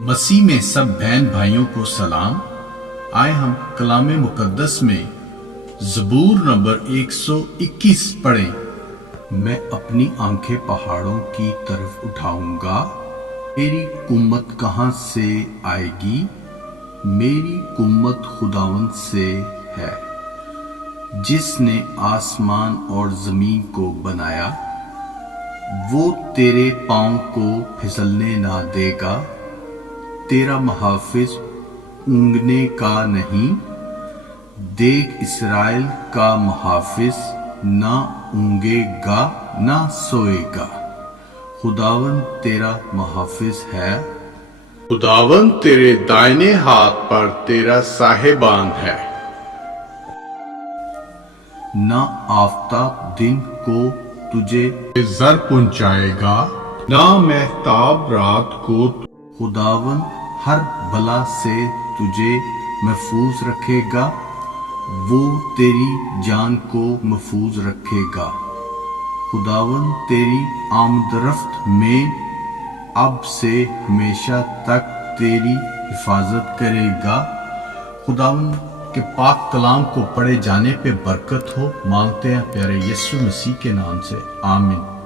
مسیح میں سب بہن بھائیوں کو سلام۔ آئے ہم کلام مقدس میں زبور نمبر 121 پڑھیں۔ میں اپنی آنکھیں پہاڑوں کی طرف اٹھاؤں گا، میری قوت کہاں سے آئے گی؟ میری قوت خداوند سے ہے، جس نے آسمان اور زمین کو بنایا۔ وہ تیرے پاؤں کو پھسلنے نہ دے گا، تیرا محافظ اونگنے کا نہیں۔ دیکھ، اسرائیل کا محافظ نہ اونگے گا نہ سوئے گا۔ خداوند تیرا محافظ ہے، خداوند تیرے دائنے ہاتھ پر تیرا صاحبان ہے۔ نہ آفتاب دن کو تجھے زر پہنچائے گا، نہ مہتاب رات کو۔ خداوند ہر بلا سے تجھے محفوظ رکھے گا، وہ تیری جان کو محفوظ رکھے گا۔ خداوند تیری آمد رفت میں اب سے ہمیشہ تک تیری حفاظت کرے گا۔ خداوند کے پاک کلام کو پڑھے جانے پہ برکت ہو، مانگتے ہیں پیارے یسوع مسیح کے نام سے، آمین۔